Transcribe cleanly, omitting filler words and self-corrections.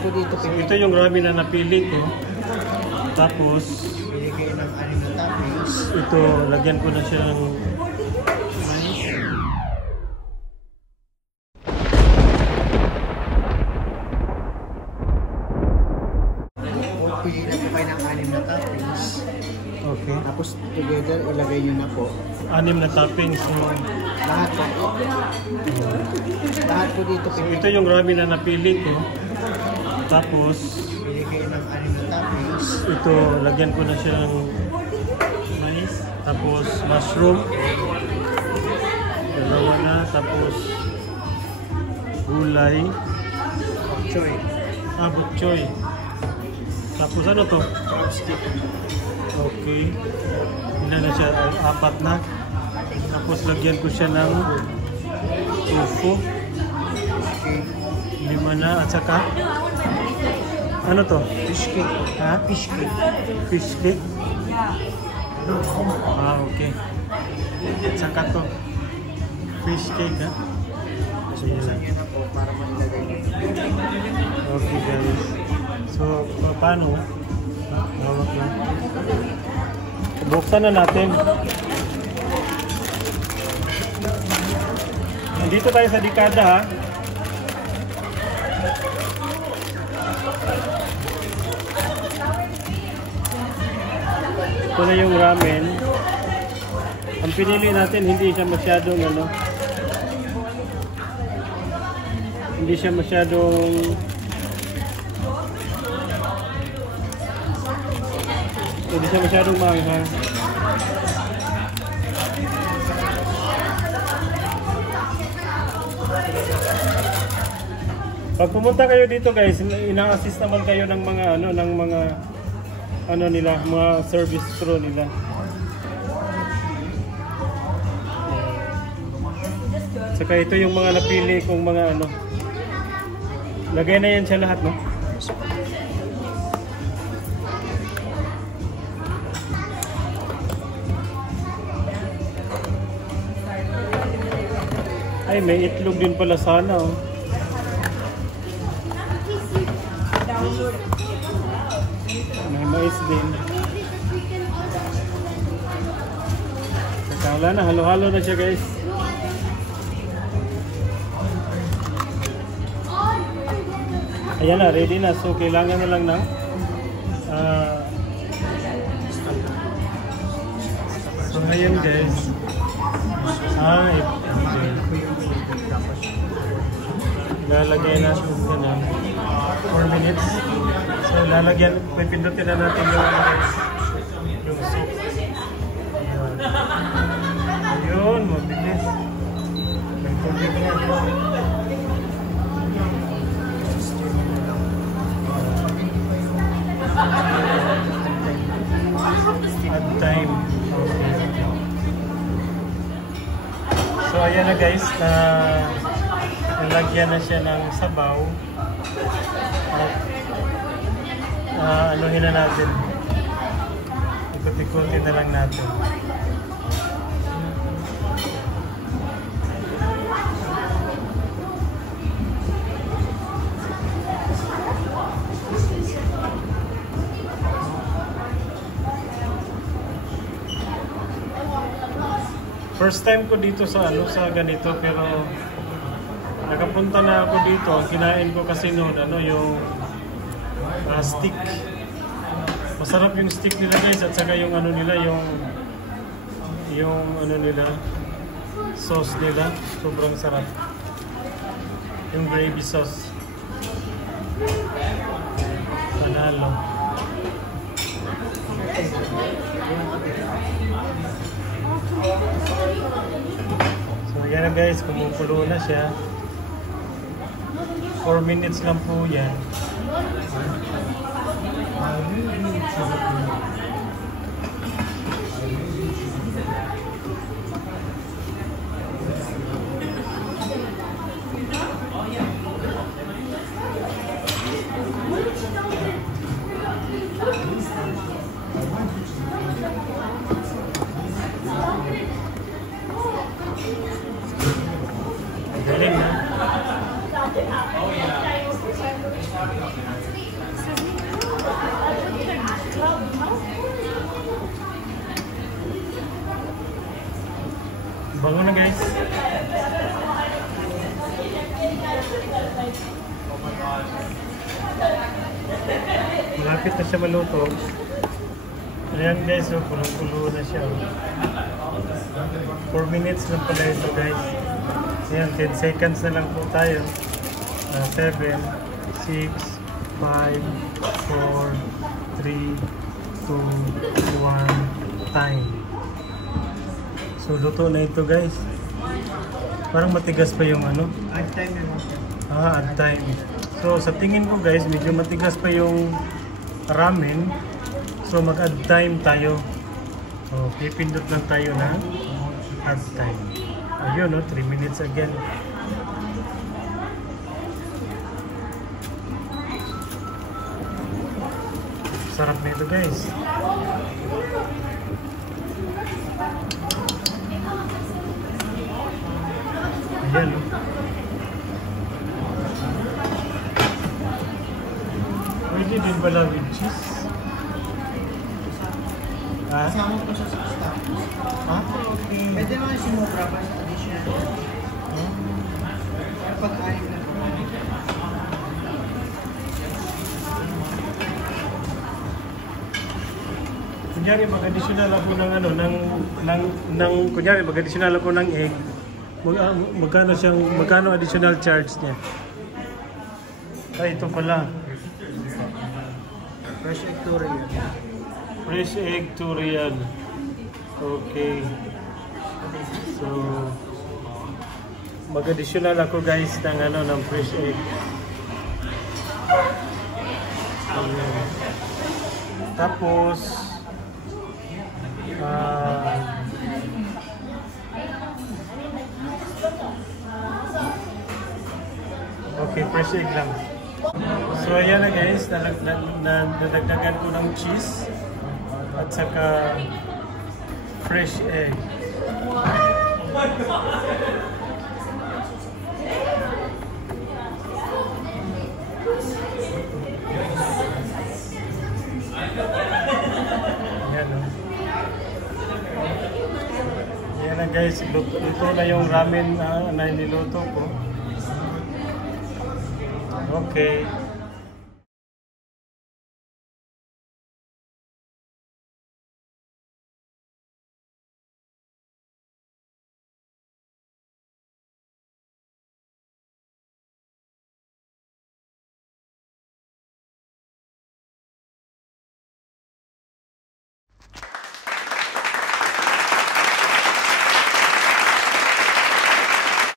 po dito. So, ito yung ramen na napili ko. Tapos, Bili kayo ng 6 na toppings. ito, lagyan ko na siya ng Pili na po kayo ng 6 na toppings. okay. Tapos together, ilagay nyo na po. 6 na toppings. So, Lahat po. Lahat po dito. so, ito yung ramen na napili ko. Tapos, Bili kayo ng 6 na toppings. ito, lagyan ko na siya ng mais. Tapos, mushroom. Dalawa na. Tapos, gulay. Choy. Bok choy. Tapos, ano to? Crab stick. Okay. Ilan na siya? 4 na. Tapos, lagyan ko siya ng tofu. Okay. 5 na. At saka, ano to? Fish cake. Ha? Fish cake. Fish cake. Okay. At saka to. Fish cake, ha? Subusan nyo na po para mailagay nyo. Okay, guys. So, paano? Hawak lang. Buksan na natin. Dito tayo sa dekada, ha? Ito na yung ramen. Ang pinili natin, hindi siya masyadong hindi siya masyadong maanghang. Pag pumunta kayo dito, guys, ina-assist naman kayo ng mga mga service crew nila. Saka ito yung mga napili kong mga lagay na yan siya lahat, no? Ay, may itlog din pala sana, oh. May mais din. Saka wala na, halo-halo na siya, guys. Ayan na, ready na. So, kailangan na lang ng so, ngayon, guys, lalagay na siya na 4 minutes. So, lalagyan, pipindutin na natin yung soup. Ayun, mabilis. May tubig na. At time. So, ayan na, guys. Nalagyan na siya ng sabaw. At anuhin na natin. Ikot-ikutin na lang natin. First time ko dito sa sa ganito, pero nakapunta na ako dito. Ang kinain ko kasi noon yung stick. Masarap yung stick nila, guys, at saka yung nila, yung nila, sauce nila, sobrang sarap. Yung gravy sauce. Panalo. So yan na, guys, kumukulo na siya. 4 minutes lang po yan. Galing, ha? Bango na guys. Malapit na siya maluto. Ayan guys, so kulong-kulo na siya. 4 minutes lang pala ito guys. Ayan, 10 seconds na lang po tayo. 7, 6, 5, 4, 3, 2, 1, time. So luto na ito guys. Parang matigas pa yung ano. Add time na lang. Add time. So sa tingin ko guys, medyo matigas pa yung ramen. So mag-add time tayo. So pipindot lang tayo na add time. Ayun, no? 3 minutes again. Sarap nito guys. Ayan, no? Pwede din pala with cheese. Ha? Kasama ko siya sa stock. Okay. Pwede naman sumobra pa sa additional. Pag-alim na po. Kunyari mag-additional ako ng ano, ng kunyari mag-additional ako ng egg. Magkano additional charge niya? Ay, ito pala. Fresh egg Turian. Fresh egg Turian. Okay. So, mag-additional ako guys ng ano, ng fresh egg. Ayan. Tapos, okay, fresh egg lang. So ayan na guys, nadagdagan ko ng cheese at saka fresh egg. Ayan o. Ayan na guys, ito na yung ramen na niluto ko. Okay.